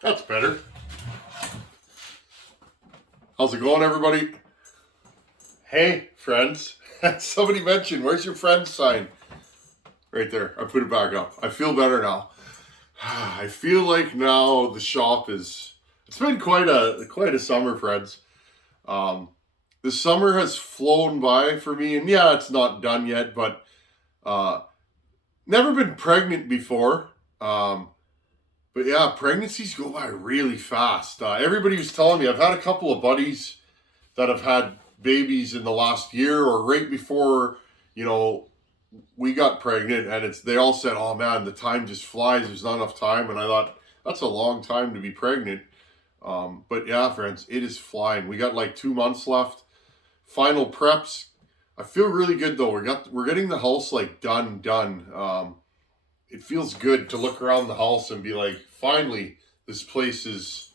That's better. How's it going, everybody? Hey, friends. Somebody mentioned, where's your friend sign? Right there. I put it back up. I feel better now. I feel like now the shop is... It's been quite a summer, friends. The summer has flown by for me, and yeah, it's not done yet, but never been pregnant before. But yeah, pregnancies go by really fast. Everybody was telling me, I've had a couple of buddies that have had babies in the last year or right before, we got pregnant, and they all said, oh man, the time just flies. There's not enough time. And I thought, that's a long time to be pregnant. But yeah, friends, it is flying. We got like 2 months left. Final preps. I feel really good though. We're getting the house like done. It feels good to look around the house and be like, finally, this place is,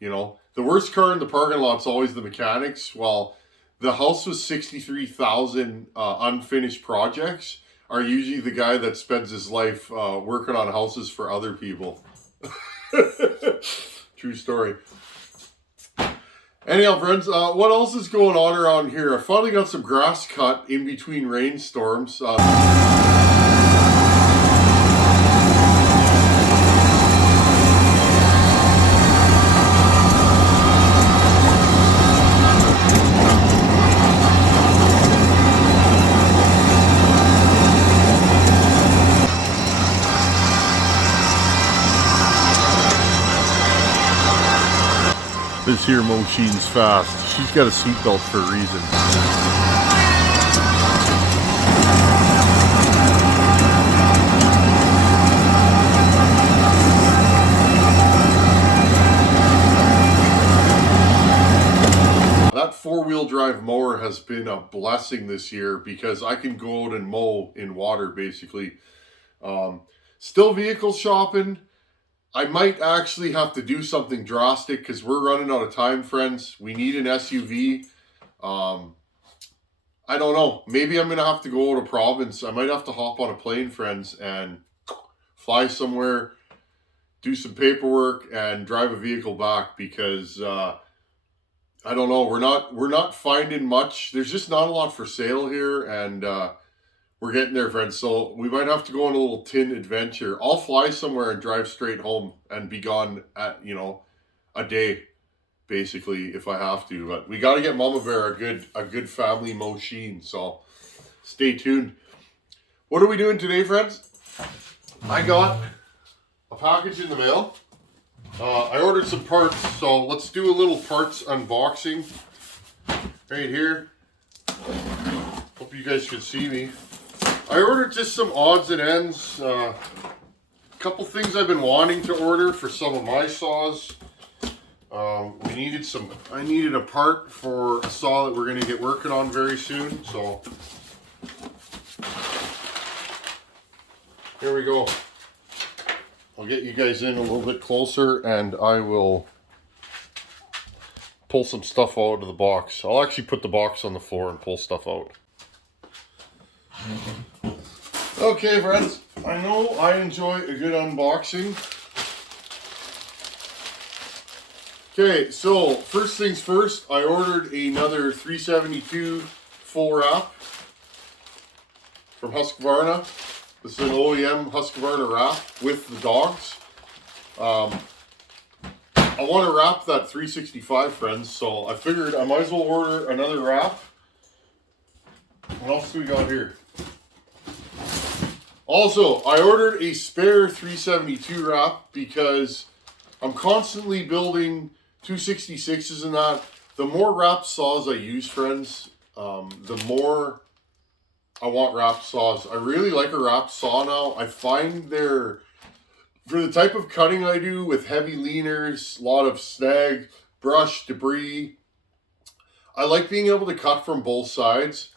the worst car in the parking lot's always the mechanics. Well, the house with 63,000 unfinished projects are usually the guy that spends his life working on houses for other people. True story. Anyhow, friends, what else is going on around here? I finally got some grass cut in between rainstorms. This here machine's fast. She's got a seatbelt for a reason. That four-wheel drive mower has been a blessing this year because I can go out and mow in water basically. Still vehicle shopping. I might actually have to do something drastic because we're running out of time, friends. We need an SUV. I don't know. Maybe I'm going to have to go out of province. I might have to hop on a plane, friends, and fly somewhere, do some paperwork, and drive a vehicle back because I don't know. We're not finding much. There's just not a lot for sale here, and we're getting there, friends. So we might have to go on a little tin adventure. I'll fly somewhere and drive straight home and be gone at, a day, basically, if I have to. But we got to get Mama Bear a good family machine. So stay tuned. What are we doing today, friends? I got a package in the mail. I ordered some parts. So let's do a little parts unboxing right here. Hope you guys can see me. I ordered just some odds and ends, a couple things I've been wanting to order for some of my saws. I needed a part for a saw that we're going to get working on very soon, so here we go. I'll get you guys in a little bit closer and I will pull some stuff out of the box. I'll actually put the box on the floor and pull stuff out. Okay, friends, I know I enjoy a good unboxing. Okay, so first things first, I ordered another 372 full wrap from Husqvarna. This is an OEM Husqvarna wrap with the dogs. I want to wrap that 365, friends, so I figured I might as well order another wrap. What else do we got here? Also, I ordered a spare 372 wrap because I'm constantly building 266s and that. The more wrap saws I use, friends, the more I want wrap saws. I really like a wrap saw now. I find for the type of cutting I do with heavy leaners, a lot of snag, brush, debris, I like being able to cut from both sides.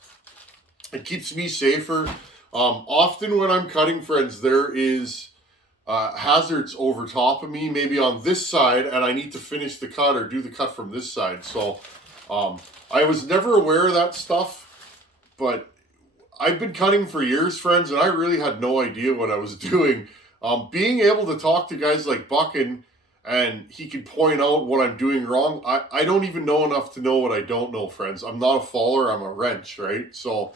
It keeps me safer. Often when I'm cutting, friends, there is hazards over top of me, maybe on this side, and I need to finish the cut or do the cut from this side. So I was never aware of that stuff, but I've been cutting for years, friends, and I really had no idea what I was doing. Being able to talk to guys like Buckin and he can point out what I'm doing wrong. I don't even know enough to know what I don't know, friends. I'm not a faller, I'm a wrench, right? So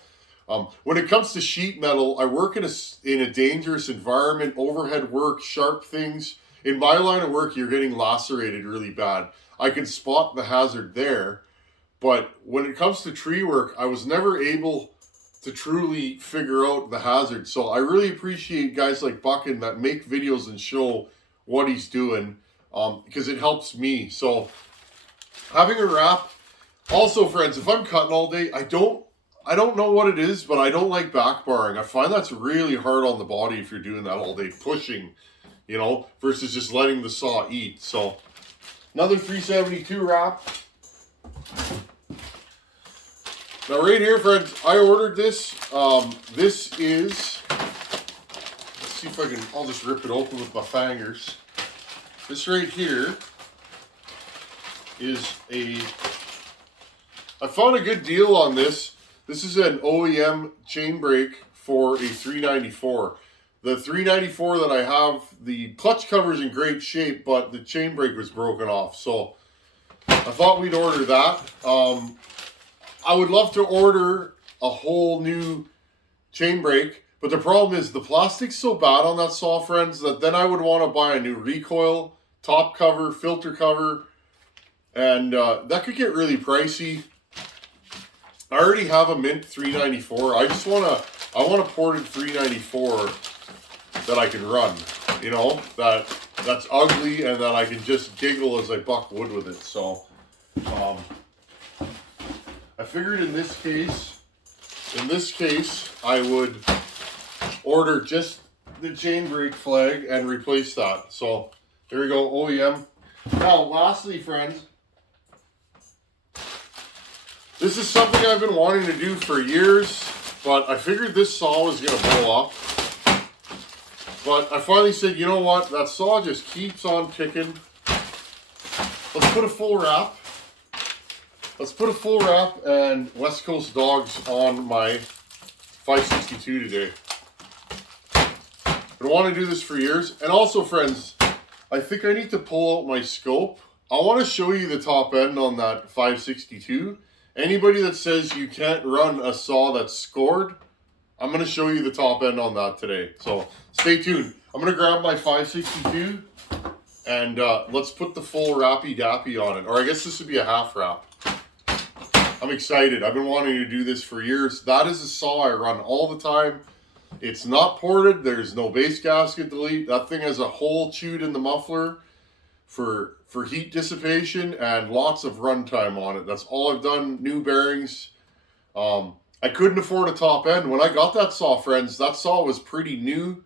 when it comes to sheet metal, I work in a dangerous environment, overhead work, sharp things. In my line of work, you're getting lacerated really bad. I can spot the hazard there, but when it comes to tree work, I was never able to truly figure out the hazard. So I really appreciate guys like Buckin that make videos and show what he's doing, because it helps me. So having a wrap. Also, friends, if I'm cutting all day, I don't know what it is, but I don't like back barring. I find that's really hard on the body if you're doing that all day, pushing, versus just letting the saw eat. So another 372 wrap. Now right here, friends, I ordered this. This is, let's see if I can, I'll just rip it open with my fingers. This right here is I found a good deal on this. This is an OEM chain brake for a 394. The 394 that I have, the clutch cover is in great shape, but the chain brake was broken off. So I thought we'd order that. I would love to order a whole new chain brake, but the problem is the plastic's so bad on that saw, friends, that then I would want to buy a new recoil, top cover, filter cover, and that could get really pricey. I already have a mint 394. I want a ported 394 that I can run, that's ugly and that I can just giggle as I buck wood with it. So I figured in this case, I would order just the chain brake flag and replace that. So there we go, OEM. Now, lastly, friends, this is something I've been wanting to do for years, but I figured this saw was going to blow up. But I finally said, you know what, that saw just keeps on ticking. Let's put a full wrap. Let's put a full wrap and West Coast dogs on my 562 today. I've been wanting to do this for years. And also, friends, I think I need to pull out my scope. I want to show you the top end on that 562. Anybody that says you can't run a saw that's scored, I'm going to show you the top end on that today. So stay tuned. I'm going to grab my 562 and let's put the full wrappy dappy on it. Or I guess this would be a half wrap. I'm excited. I've been wanting to do this for years. That is a saw I run all the time. It's not ported. There's no base gasket delete. That thing has a hole chewed in the muffler for heat dissipation and lots of runtime on it. That's all I've done. New bearings. I couldn't afford a top end. When I got that saw, friends, that saw was pretty new.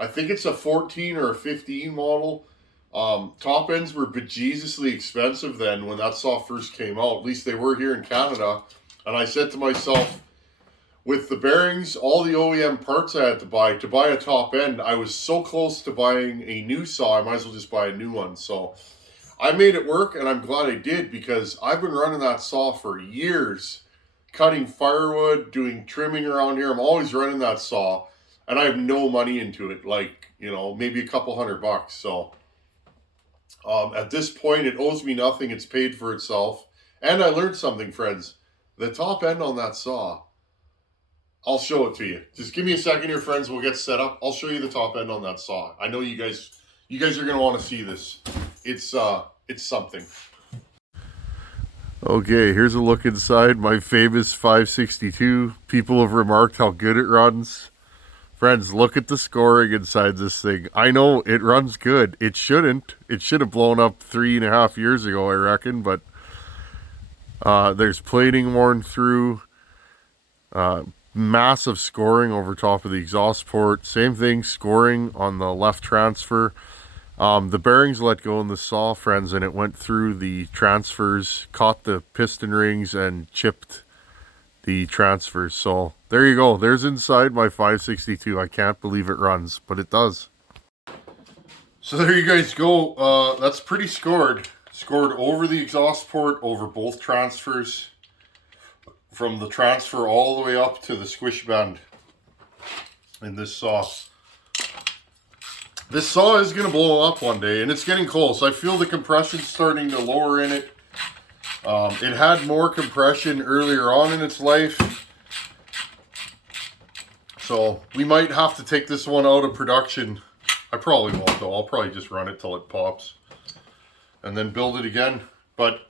I think it's a 14 or a 15 model. Top ends were bejesusly expensive then when that saw first came out. At least they were here in Canada. And I said to myself, with the bearings, all the OEM parts I had to buy a top end, I was so close to buying a new saw, I might as well just buy a new one. So I made it work, and I'm glad I did, because I've been running that saw for years, cutting firewood, doing trimming around here. I'm always running that saw, and I have no money into it, like, maybe a couple $100. So at this point, it owes me nothing. It's paid for itself. And I learned something, friends. The top end on that saw, I'll show it to you. Just give me a second here, friends. We'll get set up. I'll show you the top end on that saw. I know you guys are going to want to see this. It's something. Okay, here's a look inside my famous 562. People have remarked how good it runs. Friends, look at the scoring inside this thing. I know it runs good. It shouldn't. It should have blown up 3.5 years ago, I reckon, but there's plating worn through. Massive scoring over top of the exhaust port. Same thing, scoring on the left transfer. The bearings let go in the saw, friends, and it went through the transfers, caught the piston rings, and chipped the transfers. So there you go. There's inside my 562. I can't believe it runs, but it does. So there you guys go. That's pretty scored. Scored over the exhaust port, over both transfers, from the transfer all the way up to the squish band in this saw. This saw is going to blow up one day, and it's getting close. I feel the compression starting to lower in it. It had more compression earlier on in its life. So we might have to take this one out of production. I probably won't though. I'll probably just run it till it pops and then build it again. But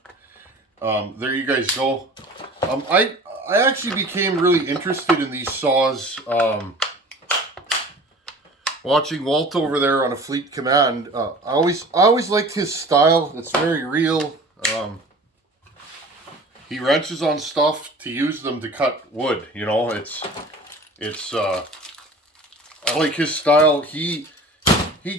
there you guys go. I actually became really interested in these saws watching Walt over there on a Fleet Command. I always liked his style. It's very real. He wrenches on stuff to use them to cut wood. You know, I like his style. He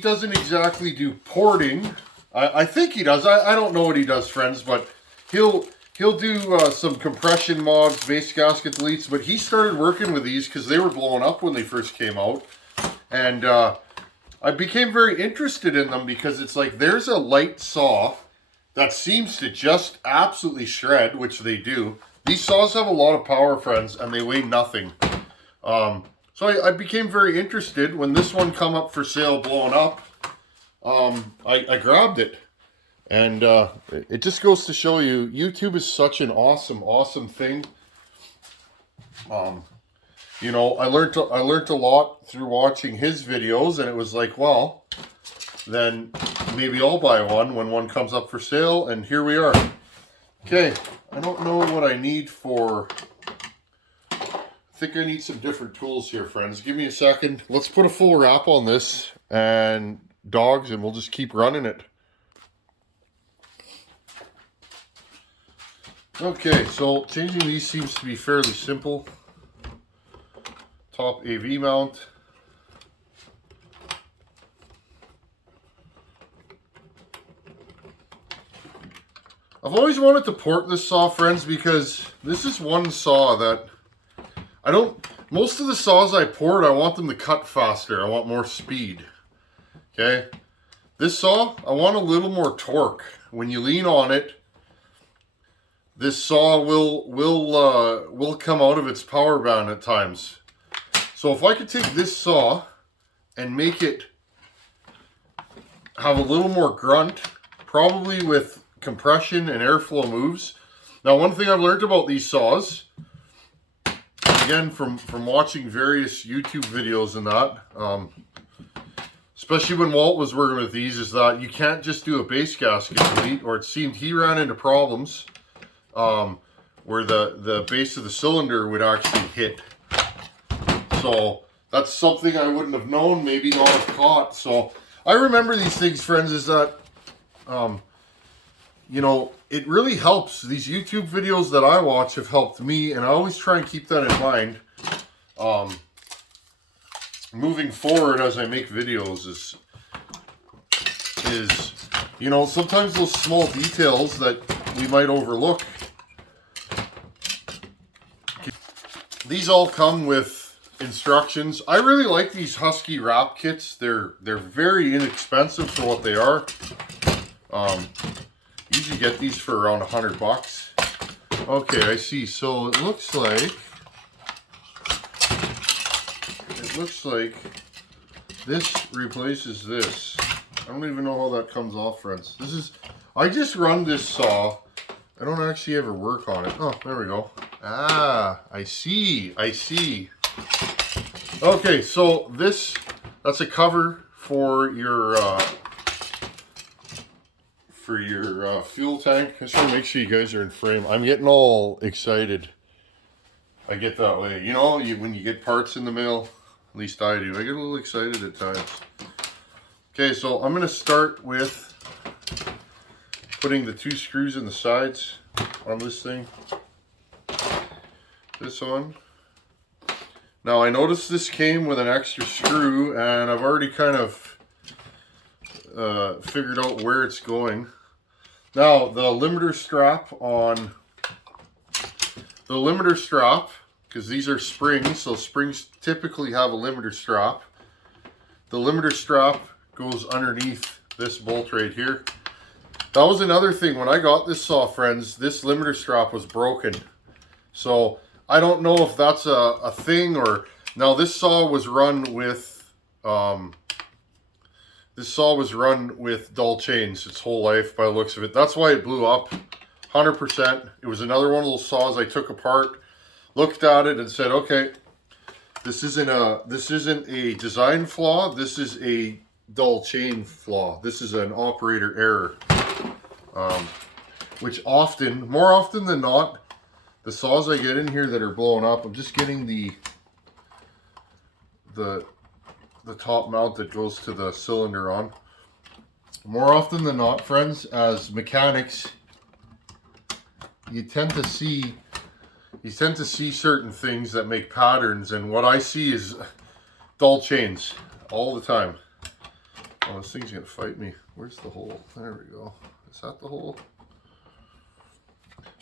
doesn't exactly do porting. I think he does. I don't know what he does, friends, but he'll do some compression mods, base gasket deletes. But he started working with these because they were blowing up when they first came out. And I became very interested in them because it's like there's a light saw that seems to just absolutely shred, which they do. These saws have a lot of power, friends, and they weigh nothing. So I became very interested when this one come up for sale, blowing up. I grabbed it, and it just goes to show you, YouTube is such an awesome thing. You know, I learned a lot through watching his videos, and it was like, well, then maybe I'll buy one when one comes up for sale, and here we are. Okay, I don't know what I need for... I think I need some different tools here, friends. Give me a second. Let's put a full wrap on this and dogs, and we'll just keep running it. Okay, so changing these seems to be fairly simple. Top AV mount. I've always wanted to port this saw, friends, because this is one saw that most of the saws I port, I want them to cut faster. I want more speed. Okay. This saw, I want a little more torque. When you lean on it, this saw will come out of its power band at times. So if I could take this saw and make it have a little more grunt, probably with compression and airflow moves. Now, one thing I've learned about these saws, again, from watching various YouTube videos and that, especially when Walt was working with these, is that you can't just do a base gasket delete, or it seemed he ran into problems where the base of the cylinder would actually hit. So that's something I wouldn't have known, maybe not have caught. So I remember these things, friends, is that, you know, it really helps. These YouTube videos that I watch have helped me, and I always try and keep that in mind. Moving forward as I make videos is, you know, sometimes those small details that we might overlook. These all come with instructions. I really like these Husky wrap kits. They're very inexpensive for what they are. Usually get these for around $100. Okay, I see. So it looks like this replaces this. I don't even know how that comes off, friends. I just run this saw. I don't actually ever work on it. Oh, there we go. Ah, I see. Okay, so that's a cover for your fuel tank. I just want to make sure you guys are in frame. I'm getting all excited. I get that way. You know, when you get parts in the mail, at least I do. I get a little excited at times. Okay, so I'm going to start with putting the 2 screws in the sides on this thing. This one. Now I noticed this came with an extra screw, and I've already kind of figured out where it's going. Now the limiter strap, because these are springs, so springs typically have a limiter strap. The limiter strap goes underneath this bolt right here. That was another thing. When I got this saw, friends, this limiter strap was broken. So I don't know if that's a thing, or... Now this saw was run with This saw was run with dull chains its whole life by the looks of it. That's why it blew up, 100%. It was another one of those saws I took apart, looked at it and said, okay, this isn't a design flaw, this is a dull chain flaw. This is an operator error. Which often, more often than not, the saws I get in here that are blowing up, I'm just getting the top mount that goes to the cylinder on. More often than not, friends, as mechanics, you tend to see certain things that make patterns, and what I see is dull chains all the time. Oh, this thing's gonna fight me. Where's the hole? There we go. Is that the hole?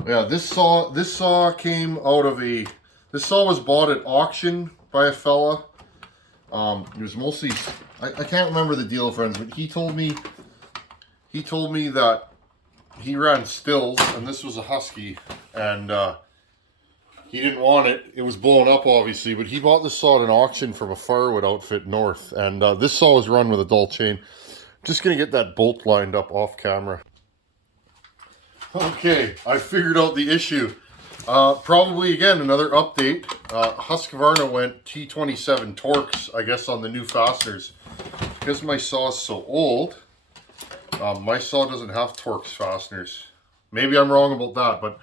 Yeah, this saw came out of this saw was bought at auction by a fella. It was mostly, I can't remember the deal, friends, but he told me that he ran stills, and this was a Husky, and he didn't want it. It was blowing up, obviously, but he bought this saw at an auction from a firewood outfit north, and this saw was run with a dull chain. Just gonna get that bolt lined up off camera. Okay, I figured out the issue. Probably, again, another update. Husqvarna went T27 Torx, I guess, on the new fasteners. Because my saw is so old, my saw doesn't have Torx fasteners. Maybe I'm wrong about that, but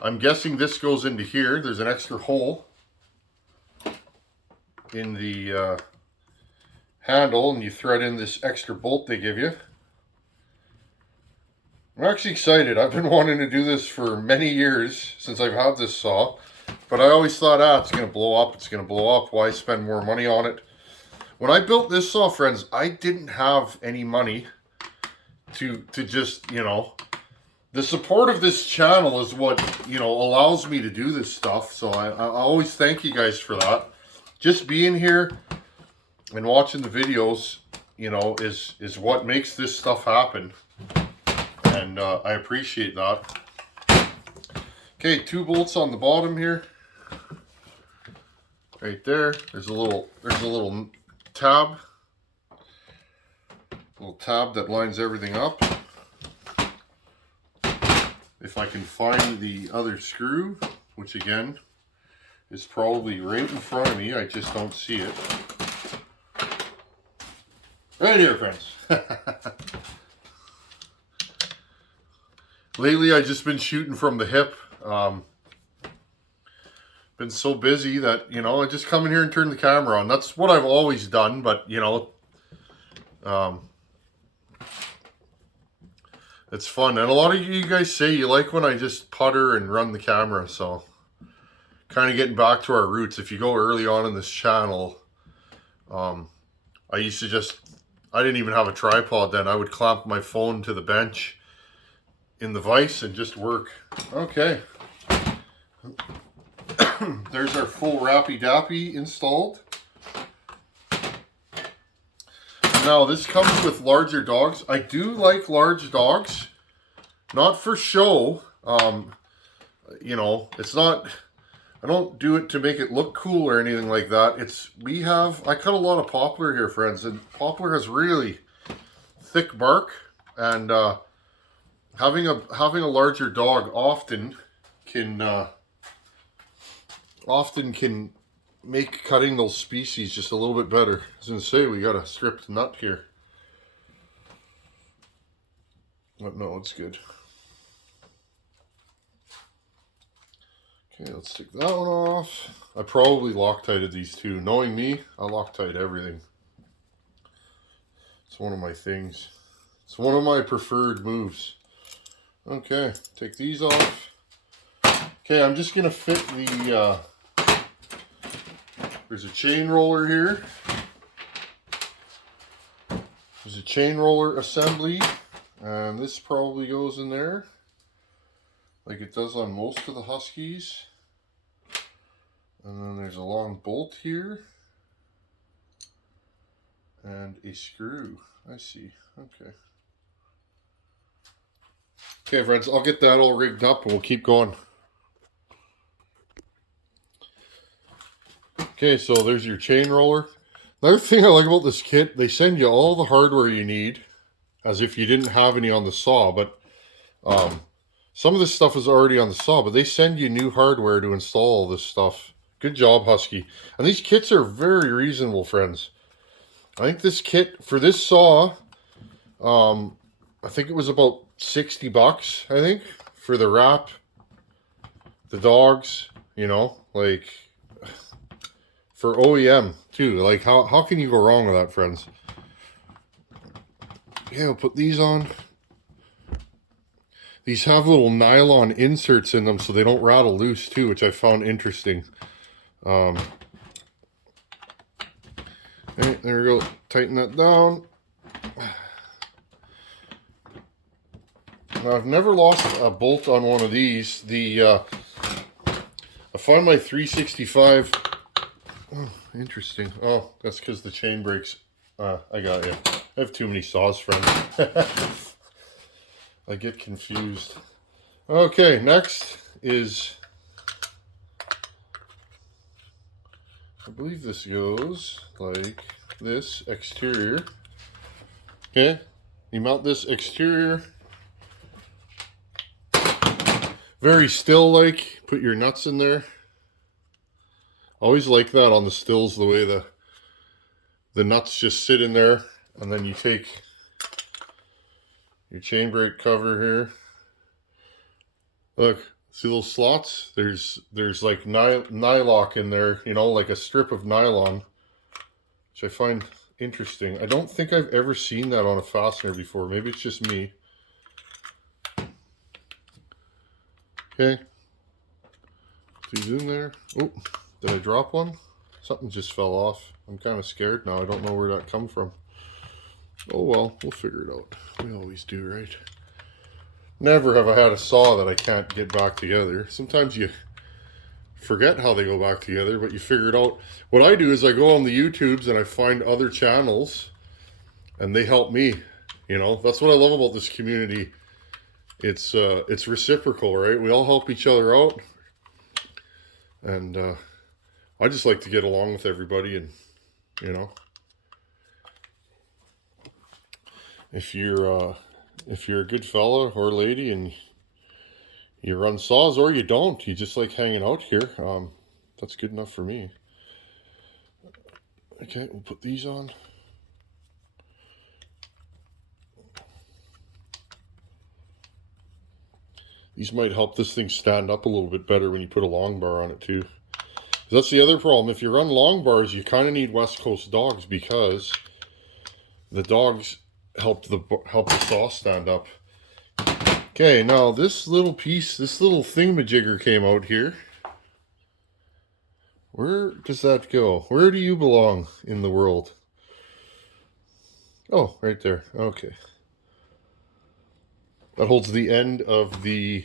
I'm guessing this goes into here. There's an extra hole in the handle, and you thread in this extra bolt they give you. I'm actually excited. I've been wanting to do this for many years since I've had this saw, but I always thought, it's going to blow up. It's going to blow up. Why spend more money on it? When I built this saw, friends, I didn't have any money to just, the support of this channel is what, allows me to do this stuff. So I always thank you guys for that. Just being here and watching the videos, is what makes this stuff happen. And I appreciate that. Okay, 2 bolts on the bottom here. Right there. There's a little tab. Little tab that lines everything up. If I can find the other screw, which again is probably right in front of me, I just don't see it. Right here, friends. Lately, I've just been shooting from the hip. Been so busy that, I just come in here and turn the camera on. That's what I've always done, but, it's fun. And a lot of you guys say you like when I just putter and run the camera, so kind of getting back to our roots. If you go early on in this channel, I used to I didn't even have a tripod then. I would clamp my phone to the bench in the vise and just work. Okay. There's our full Rappy Dappy installed. Now this comes with larger dogs. I do like large dogs. Not for show. It's not, I don't do it to make it look cool or anything like that. I cut a lot of poplar here, friends, and poplar has really thick bark, and having a larger dog often can make cutting those species just a little bit better. I was gonna say we got a stripped nut here, but no, it's good. Okay, let's take that one off. I probably Loctited these two. Knowing me, I Loctite everything. It's one of my things. It's one of my preferred moves. Okay, take these off. Okay, I'm just gonna fit the, there's a chain roller here. There's a chain roller assembly, and this probably goes in there like it does on most of the Huskies. And then there's a long bolt here and a screw. I see. Okay. Okay, friends, I'll get that all rigged up and we'll keep going. Okay, so there's your chain roller. Another thing I like about this kit, they send you all the hardware you need, as if you didn't have any on the saw, but some of this stuff is already on the saw, but they send you new hardware to install all this stuff. Good job, Husky. And these kits are very reasonable, friends. I think this kit, for this saw, I think it was about 60 bucks, I think, for the wrap, the dogs, you know, like, for OEM, too. Like, how can you go wrong with that, friends? Yeah, I'll put these on. These have little nylon inserts in them so they don't rattle loose, too, which I found interesting. Okay, there we go. Tighten that down. Now, I've never lost a bolt on one of these. I found my 365. Oh, interesting. Oh, that's because the chain breaks. I got you. I have too many saws, friends. I get confused. Okay, next is, I believe this goes like this, exterior. Okay, you mount this exterior. Very still like, put your nuts in there. Always like that on the stills, the way the nuts just sit in there, and then you take your chain brake cover here. Look, see those slots? There's like nylock in there, you know, like a strip of nylon, which I find interesting. I don't think I've ever seen that on a fastener before. Maybe it's just me. Okay, these in there. Oh, did I drop one? Something just fell off. I'm kind of scared now. I don't know where that come from. Oh well, we'll figure it out. We always do, right? Never have I had a saw that I can't get back together. Sometimes you forget how they go back together, but you figure it out. What I do is I go on the YouTubes and I find other channels and they help me. You know, that's what I love about this community. It's reciprocal, right? We all help each other out. And I just like to get along with everybody, and you know, if you're a good fella or lady and you run saws, or you don't, you just like hanging out here, that's good enough for me. Okay, we'll put these on. These might help this thing stand up a little bit better when you put a long bar on it too. That's the other problem. If you run long bars, you kind of need West Coast dogs, because the dogs help the saw stand up. Okay, now this little piece, this little thingamajigger came out here. Where does that go? Where do you belong in the world? Oh, right there. Okay. That holds the end of the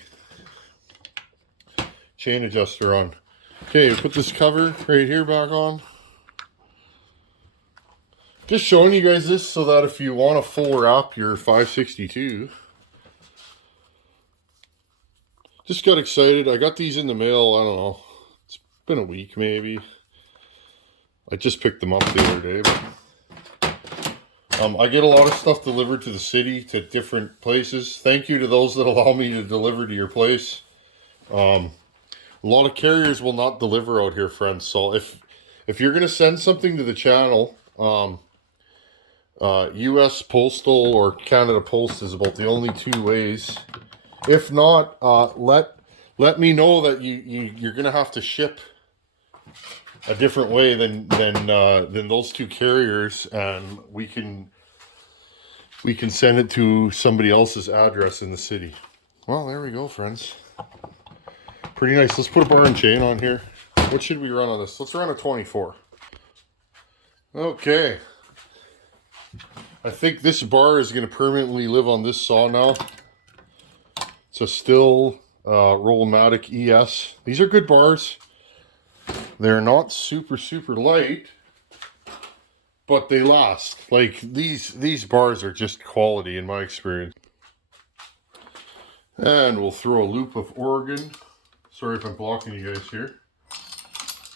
chain adjuster on. Okay, put this cover right here back on. Just showing you guys this so that if you want to full wrap your 562. Just got excited. I got these in the mail, I don't know. It's been a week maybe. I just picked them up the other day. But I get a lot of stuff delivered to the city, to different places. Thank you to those that allow me to deliver to your place. A lot of carriers will not deliver out here, friends. So if you're going to send something to the channel, U.S. Postal or Canada Post is about the only two ways. If not, let me know that you're going to have to ship a different way than those two carriers, and we can send it to somebody else's address in the city. Well, there we go, friends. Pretty nice. Let's put a bar and chain on here. What should we run on this? Let's run a 24. Okay. I think this bar is going to permanently live on this saw now. It's a Stihl Rollmatic ES. These are good bars. They're not super light, but they last. Like these bars are just quality in my experience. And we'll throw a loop of Oregon. Sorry if I'm blocking you guys here.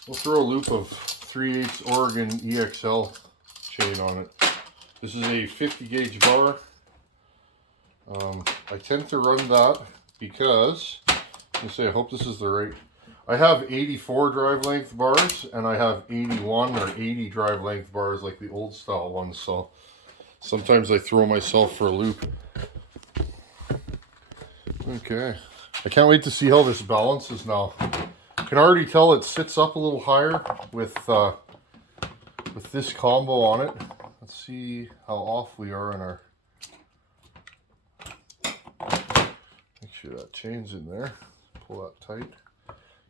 We'll throw a loop of 3/8 Oregon EXL chain on it. This is a 50 gauge bar. I tend to run that because, I hope this is the right. I have 84 drive length bars and I have 81 or 80 drive length bars like the old style ones. So sometimes I throw myself for a loop. Okay. I can't wait to see how this balances now. I can already tell it sits up a little higher with this combo on it. Let's see how off we are in our. Make sure that chain's in there. Pull that tight.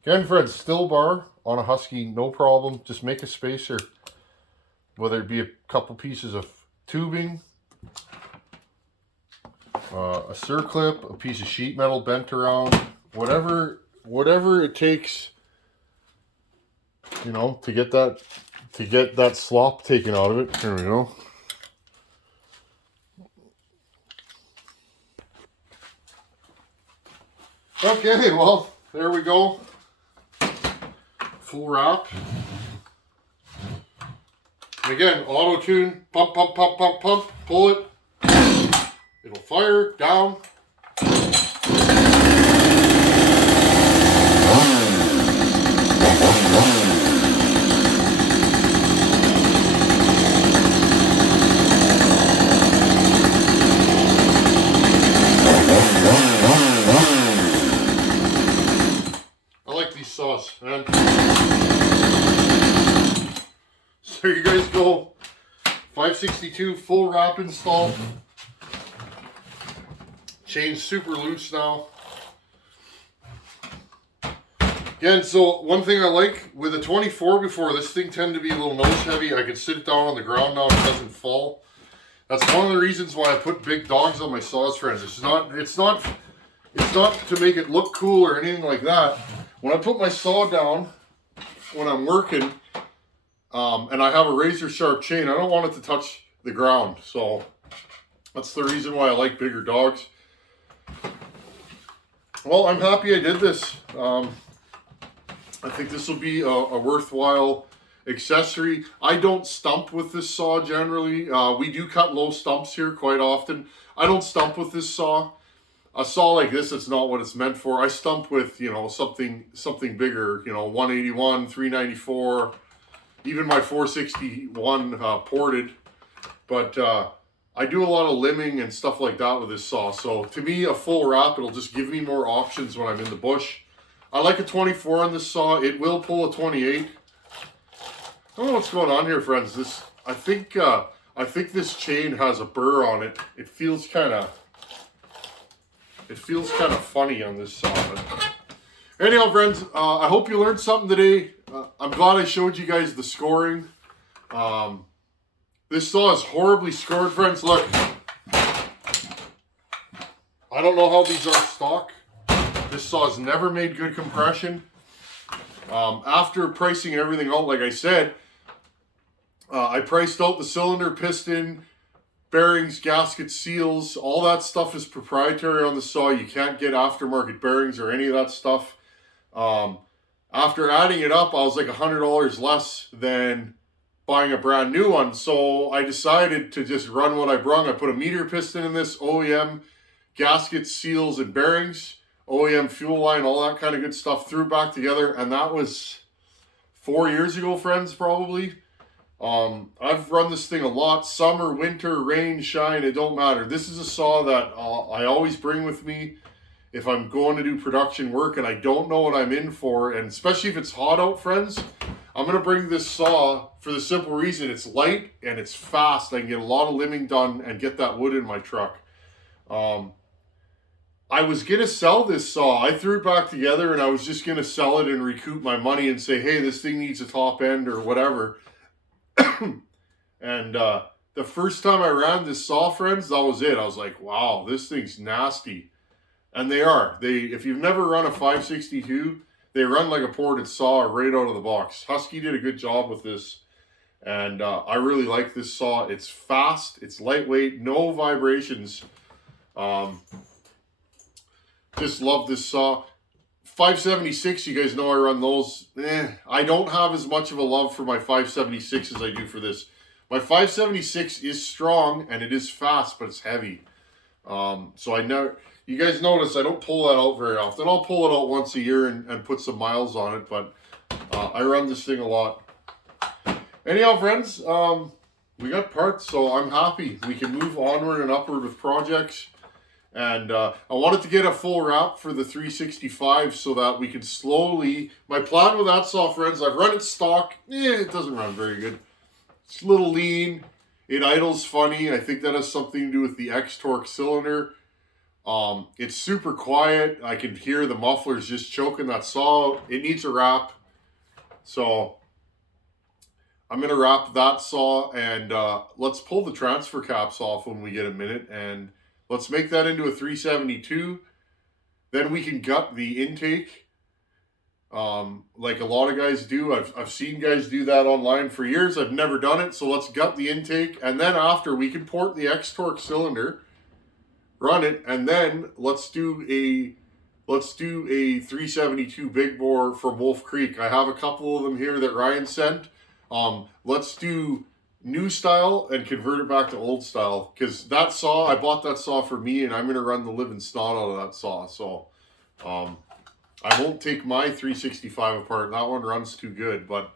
Again, friends, still bar on a Husky, no problem. Just make a spacer, whether it be a couple pieces of tubing, a circlip, a piece of sheet metal bent around, whatever it takes, to get that slop taken out of it. There we go. Okay, well, there we go. Full wrap. And again, auto tune, pump, pump, pump, pump, pump, pull it. It'll fire down. I like these saws, man. So you guys go 562 full wrap install. Chain's super loose now. Again, so one thing I like with a 24 before, this thing tended to be a little nose heavy. I can sit it down on the ground now, it doesn't fall. That's one of the reasons why I put big dogs on my saws, friends. It's not to make it look cool or anything like that. When I put my saw down, when I'm working, and I have a razor sharp chain, I don't want it to touch the ground. So that's the reason why I like bigger dogs. Well, I'm happy I did this. I think this will be a worthwhile accessory. I don't stump with this saw generally. We do cut low stumps here quite often. I don't stump with this saw. A saw like this, it's not what it's meant for. I stump with, something bigger, 181, 394, even my 461 ported. But I do a lot of limbing and stuff like that with this saw. So to me, a full wrap, it'll just give me more options when I'm in the bush. I like a 24 on this saw. It will pull a 28. I don't know what's going on here, friends. I think this chain has a burr on it. It feels kind of funny on this saw. But anyhow, friends, I hope you learned something today. I'm glad I showed you guys the scoring. This saw is horribly scored, friends. Look, I don't know how these are stock. This saw's never made good compression. After pricing everything out, like I said, I priced out the cylinder, piston, bearings, gaskets, seals. All that stuff is proprietary on the saw. You can't get aftermarket bearings or any of that stuff. After adding it up, I was like $100 less than buying a brand new one. So I decided to just run what I brung. I put a meter piston in this, OEM, gaskets, seals, and bearings, OEM fuel line, all that kind of good stuff, threw back together. And that was 4 years ago, friends, probably. I've run this thing a lot, summer, winter, rain, shine, it don't matter. This is a saw that I always bring with me if I'm going to do production work and I don't know what I'm in for, and especially if it's hot out, friends, I'm going to bring this saw for the simple reason it's light and it's fast. I can get a lot of limbing done and get that wood in my truck. I was going to sell this saw. I threw it back together and I was just going to sell it and recoup my money and say, hey, this thing needs a top end or whatever. And the first time I ran this saw, friends, that was it. I was like, wow, this thing's nasty. And they are. If you've never run a 562, they run like a ported saw right out of the box. Husky did a good job with this. And I really like this saw. It's fast. It's lightweight. No vibrations. Just love this saw. 576, you guys know I run those. I don't have as much of a love for my 576 as I do for this. My 576 is strong and it is fast, but it's heavy. So I know you guys notice I don't pull that out very often. I'll pull it out once a year and put some miles on it, but I run this thing a lot. Anyhow, friends, we got parts, so I'm happy. We can move onward and upward with projects. And I wanted to get a full wrap for the 365 so that we can slowly... My plan with that saw, friends, I've run it stock. It doesn't run very good. It's a little lean. It idles funny. I think that has something to do with the X-Torque cylinder. It's super quiet. I can hear the mufflers just choking that saw. It needs a wrap. So I'm going to wrap that saw, and let's pull the transfer caps off when we get a minute, and let's make that into a 372. Then we can gut the intake like a lot of guys do. I've seen guys do that online for years. I've never done it, so let's gut the intake, and then after we can port the X-Torque cylinder, run it, and then let's do a 372 big bore from Wolf Creek. I have a couple of them here that Ryan sent. Let's do new style and convert it back to old style, because that saw, I bought that saw for me, and I'm going to run the living snot out of that saw. So I won't take my 365 apart. That one runs too good, but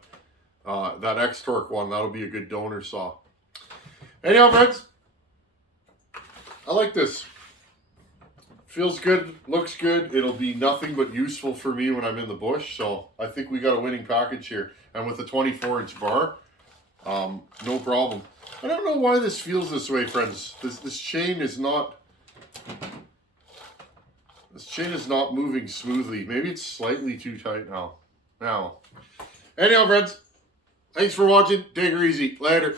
that X-Torque one, that'll be a good donor saw. Anyhow, friends, I like this. Feels good, looks good. It'll be nothing but useful for me when I'm in the bush. So I think we got a winning package here. And with a 24-inch bar, no problem. I don't know why this feels this way, friends. This chain is not moving smoothly. Maybe it's slightly too tight now. Anyhow, friends, thanks for watching. Take her easy. Later.